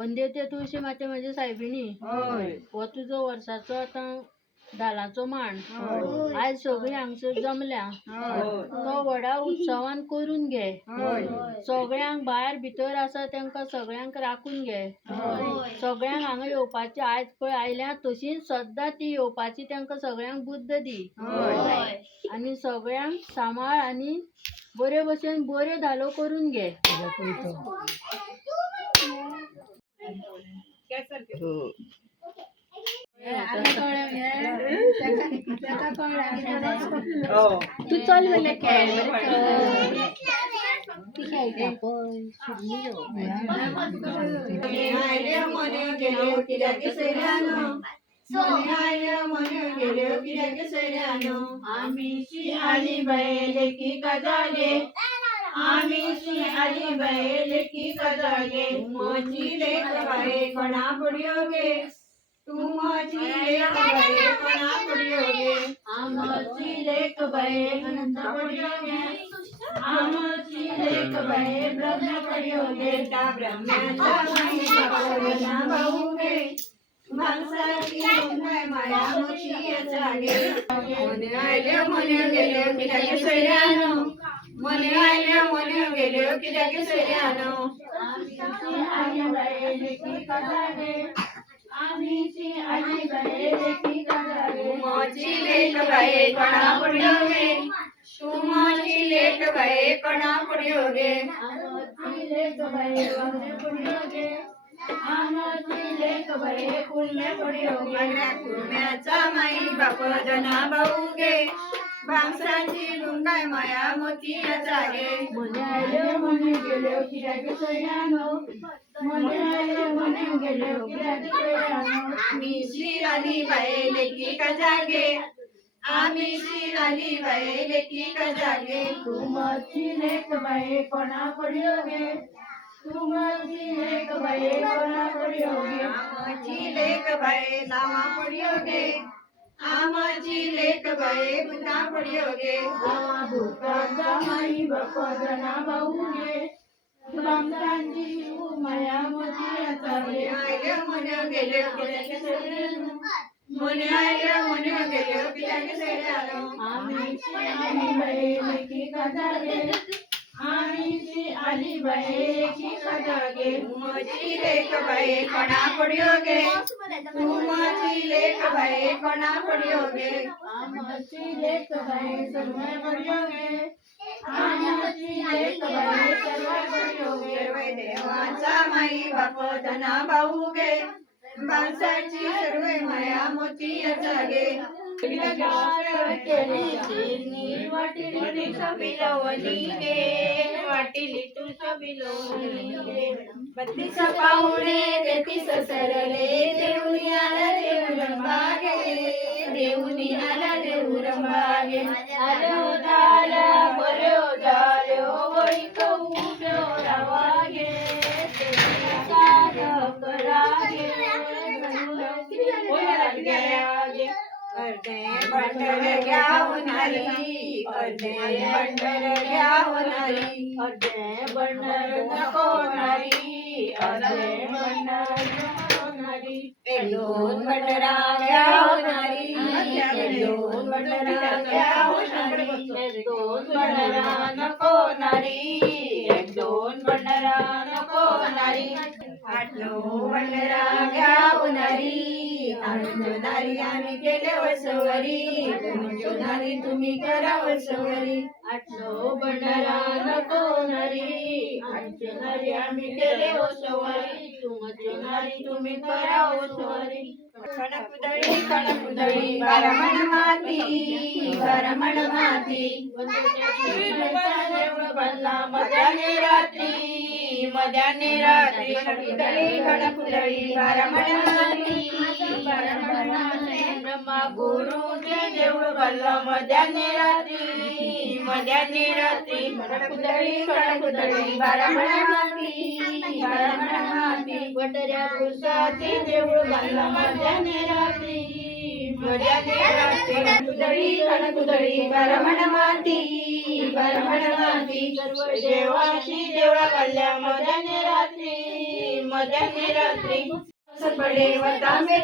वंदे ते तुळशी माते म्हणजे सायबिणी हो तुझो वर्साचो आता धालाचो मांड आयज सगळीं हांगसर जमल्या तो व्हडा उत्सवान करून घे सगळ्यांक भायर भितर आसा तांकां सगळ्यांक राखून घे सगळ्यांक हांगा येवपाची आयज पळय आयल्या तशीच सद्दां ती येवपाची तांकां सगळ्यांक बुद्ध दी आनी सगळ्यांक सांबाळ आनी बरे भशेन बऱ्यो धालो करून घे. तू चल मने आमीशी आली बैल की कजागे आमीशी आली बैल की कजागे माझी लेक बाई कोणा पडियोगे तू माझी लेक बाई कोणा पडियोगे आमची लेक बाई अनंत पडियोगे आमची लेक बाई ब्रह्म पडियोगे त्या ब्रह्म्याचा महिमा भाऊगे माणसाची उन्हाय माया मोठी जागे मने आले मने गेले कित्याक सैर्यानो मने आले मने गेले कित्याक सैर्यानो आमीची आली बैल की कजागे आमीची आली बैल की कजागे माझी लेक बाई कोणा पडियोगे तू माझी लेक बाई कोणा पडियोगे आमची लेक बाई कोणा पडियोगे आमची लेक बाई कुल्मे पडियोगे कुल्म्याचा माई बाप जना भाऊगे भांगसाची लुंगाय माया मोती जागे मने आले मने गेले कित्याक सैर्यानो मने आले मने गेले कित्याक सैर्यानो आमीशी आली बाई लेकी कजागे आमीशी आली बाई लेकी कजागे तू माझी लेक बाई कोणा पडियोगे तू माझी लेक बाई कोणा पडियोगे आमची लेक बाई लावा पडियोगे आमची लेक बाई बुना पडियोगे आमा भूताचा माई बाप जना भाऊगे बामदांची माया मोती जागे आयले मने गेले कित्याक सैर्यानो मने आले मने गेले कित्याक सैर्यानो आमीशी आली बाई लेकी कजागे आमीशी आली बाई लेकी कजागे माझी लेक बाई कोणा पडियोगे तू माझी लेक बाई कोणा पडियोगे आमची लेक बाई सर्व पडियोगे आमची लेक बाई सर्व पडियोगे देवाचा माई बाप जना भाऊगे माणसाची सर्व माया मोती जागे वाटिली तुझ बिलवणी बत्तीस पाहुणे 33 सरले देऊनी आला देऊरंबागे देऊनी आला देऊरंबागे आलो झाला बरो झालो वैक उठो रावागे अर्धे बंडर घ्यावणारी अर्धे बंडर घ्यावणारी अर्धे बंडर नकोणारी अर्धे बंडर नकोणारी एक दोन बंडरा घ्यावणारी एक दोन बंडरा घ्यावणारी एक दोन बंडरा नकोणारी एक दोन बंडरा नकोणारी 8-9 बंडरा घ्यावणारी नारी आम्ही केले वसवरी तुमच्या नारी तुम्ही करा वसवरी 8-9 बंडारा नको नारी आमच्या नारी आम्ही केले वसवरी तुमच्या नारी तुम्ही करा वसवरी कणकुदळी बारमण माती देऊळ बनला मध्याने रात्री कणकुदळी बारमण माती ब्रह्मा गुरुचे देऊळ बनलं मध्याने रात्री कणकुदळी बारमण माती वटऱ्या पुरुषाचे देऊळ बनलं मध्याने रात्री कणकुदळी बारमण माती सर्व देवाची देवळा बनल्या मध्याने रात्री मध्यान्ही रात्री पडे वतांबे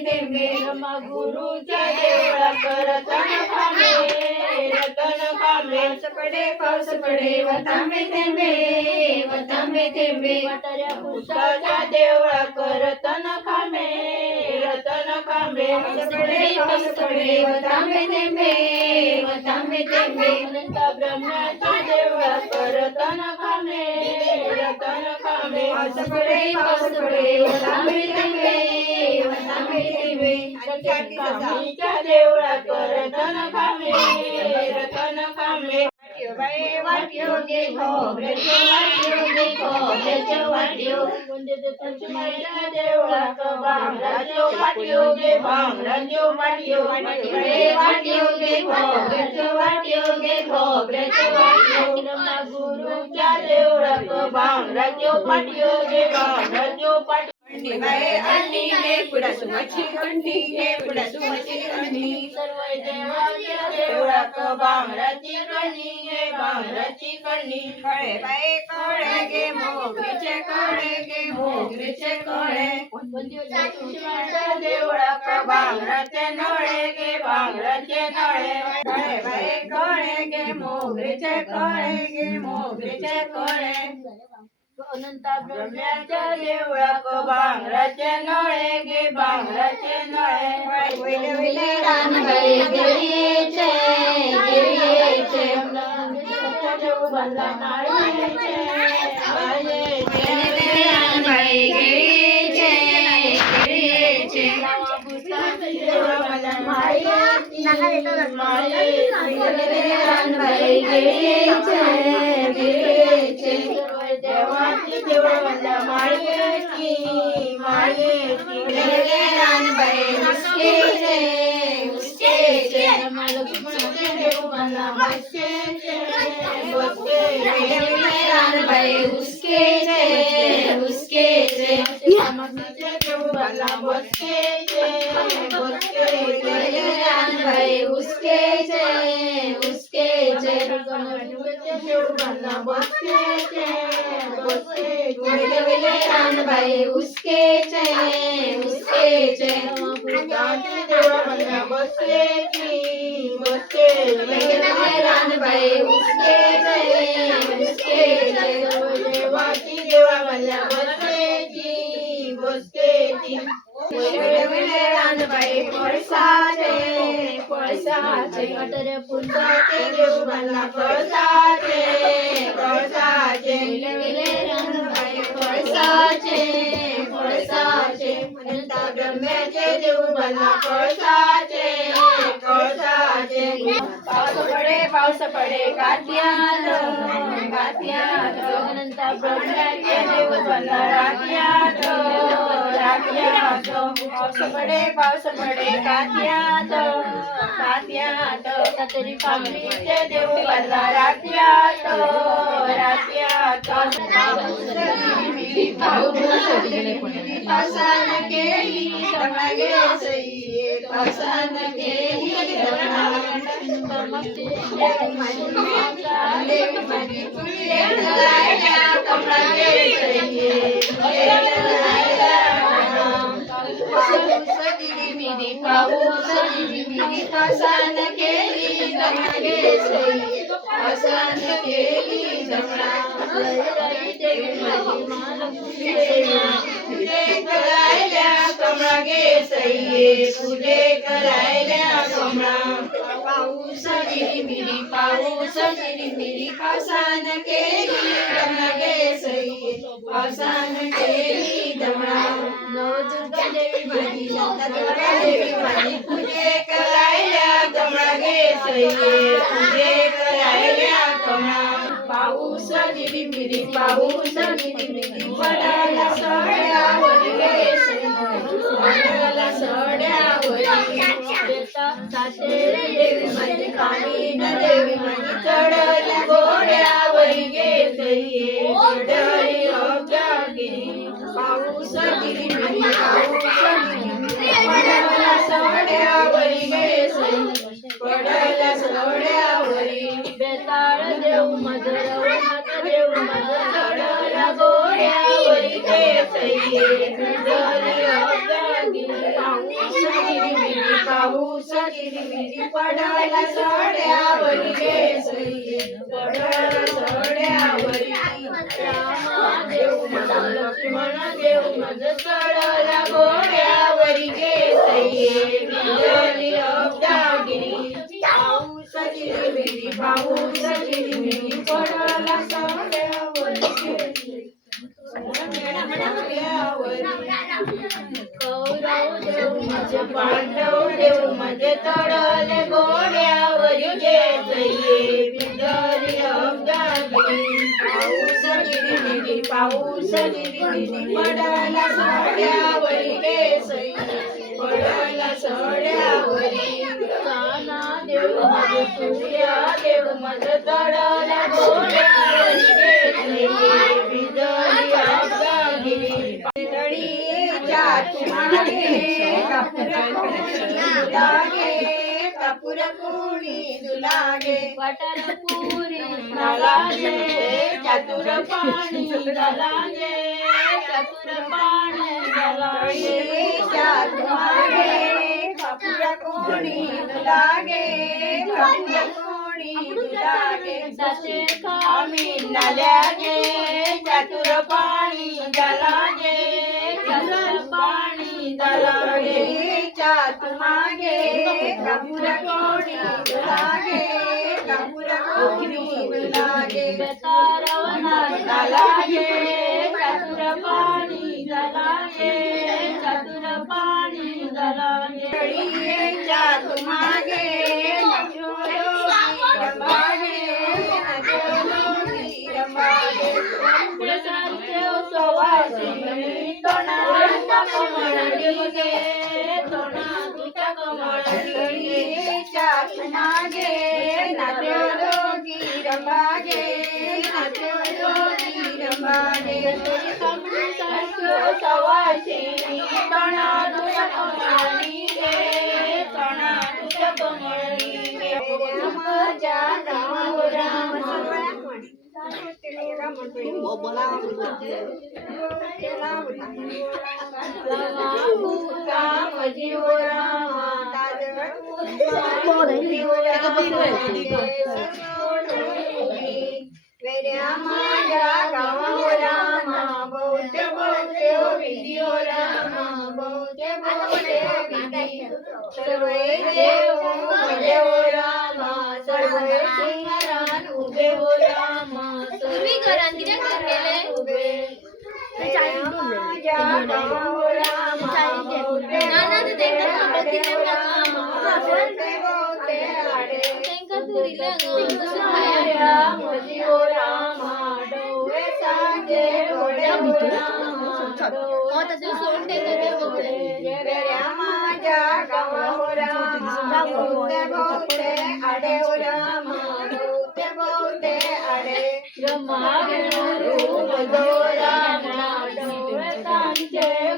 थेंबे रमा गुरुच्या देवळा रतन खांबे पाऊस पडे वतांबे थेंबे म्हाताऱ्या पुरुषाच्या देवळा रतन खांबे पाऊस पडे वतांबे थेंबे अनंत ब्रह्माच्या देवळा रतन खांबे पाऊस पडे वतांबे थेंबे कामीच्या देवळा रतन खांबे वाट्यो गे खोबऱ्याच्यो वाट्यो वंदे पंचमाच्या देवळा भांगराच्यो वाट्यो गे वाट्यो गे खोबऱ्याच्यो वाट्यो गुरुच्या देवळा भांगराच्यो पाट्यो गे भांगराच्यो पाट्यो अंडी गे पुडासुमाची अंडी सर्व देवाच्या देवळा भांगराची कणी कळे बाई कळे गे मोगरीचे कळे पंचमाच्या देवळा भांगराचे नळे गे कळे बाई कळे गे मोगरीचे कळे अनंत ब्रह्माच्या देवळा भांगराचे नळे गे वैले रानबाई गिरयेचे देव बंदा नाळीचे रानबाई गिरयेचे रानबाई गिरयेचे देवाची देवळ वंदा माळेची रानबाई उसकेचे लक्ष्मणाचे देव वंदा रानबाई उसकेचे रामाचे देव वंदा रानबाई उसकेचे देव वंदा रानबाई उसकेचे रानबाई उसकेचे देवाची देवा मला बसकेची रानबाई पळसाचे म्हाताऱ्या पुरुषाचे देव मला पळसाचे रानबाई पळसाचे अनंत ब्रह्माचे देव मला पळसाचे पाऊस पडे कात्यात अनंत ब्रह्माचे देव मला रात्यात पाऊस पडे कात्यात तरी कामरीचे देव मला रात्यात पावसान केली पूजे करायल्या कमळा पाऊस मिरी पावसान केली दमळा नवदुर्गा देवी माझी पूजे करायल्या कमळा पूजे करायल्या कमळा पाऊस मिरी पडायला सड्यावरी देवी माझी काळी न देवी माझी चढली घोड्यावरी चढली अवघ्यागिरी पाऊस गिरी पडायला सड्यावरी बेताळ देव मजर देव मजर चढला घोड्या पाऊस झिरमिरी पडला सड्यावरी गे सई पडला सड्यावरी रामा देव माझा लक्ष्मण देव माझं चढला घोड्यावरी गे सई बिजली अब्दागिरी पाऊस झिरमिरी पडला सड्यावरी गे सई कौरव देव माझे पांडव देव माझे चढले घोड्यावरी गे सई बिजली अब्दागिरी पाऊस झिरमिरी पडला सड्यावरी गे सई पडला सड्यावरी काना देव माझे सूर्या देव माझे चढले घोड्यावरी गे सई बिजली अब्दागिरी तळीच्या कपूर कोणी दुलागे पटरपुरी लागे चतुर पाणी दलागे चतुर पाणी दलागे कपूर कोणी दुलागे कपूर कोणी दुलागे दशे कामी नल्यागे चतुर पाणी दलागे चतुर पाणी दलागे चातुमागे कपूर कोणी दुलागे कपूर कोणी दुलागे बेतारवना दलागे चतुर पाणी दलागे चतुर पाणी दलागे चातुमागे सर्वे देव रामा सर्वे सिंहरान उभे हो रामा सर्वे उभे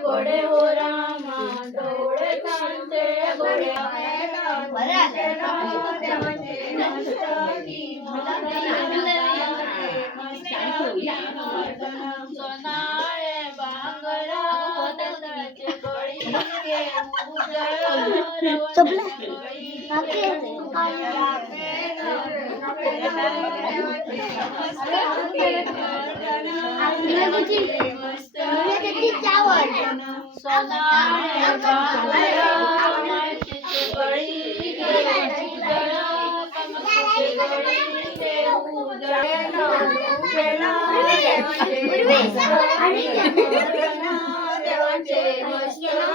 घोडे हो रामा डोळे तांचे घोडे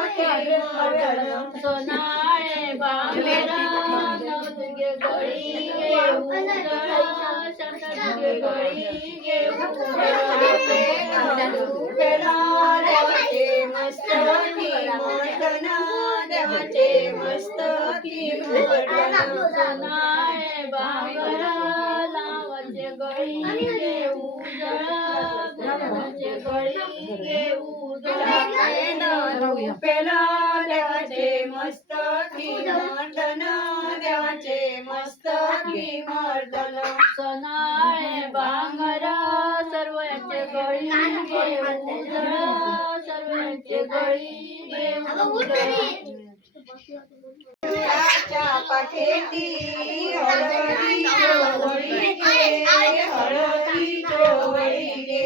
सोनाळे बांगरा सोनाळे बांगरा नवदुर्गे गळी देवाचे मस्तकी सोनाळे बांगरा लावाचे गळी घेऊ देवाचे गळी घेऊ पेला देवाचे मस्तकी मर्दन देवाचे मस्तकी मर्दन सोनाळे बांगरा सर्वांचे गळी घेऊ सर्वांचे गळी घेऊ पाठेती हळदी चोवळी गे हळदी चोवळी गे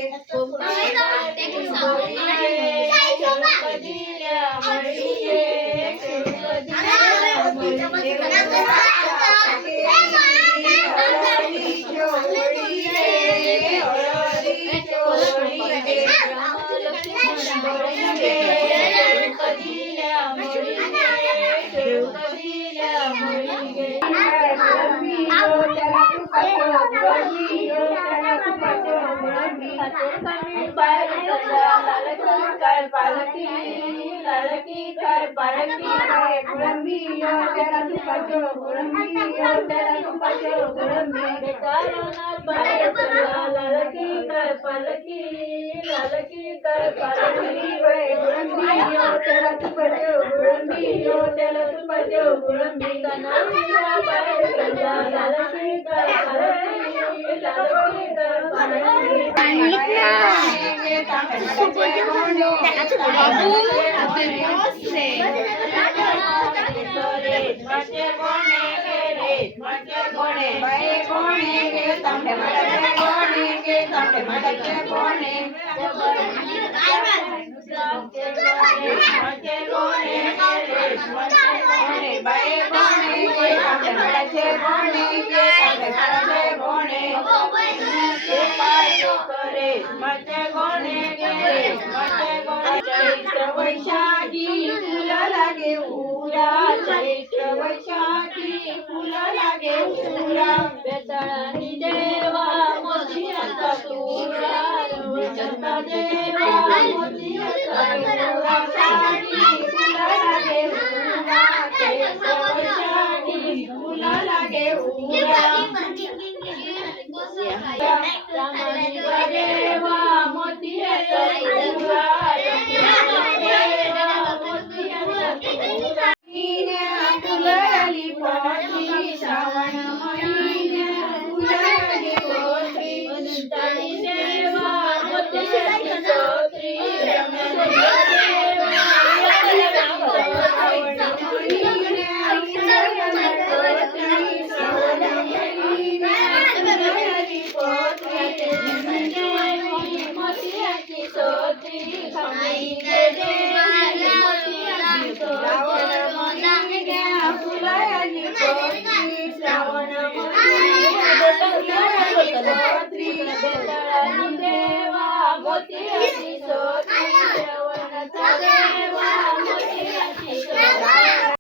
वैशाखी फुल लागे उरा चैत्र वैशाखी फुल लागे उरा बेताळानी देवा मोतीचा तुरा बेताळा देवा मोतीचा तुरा वैशाखी फुल लागे उरा चैत्र वैशाखी फुल लागे उरा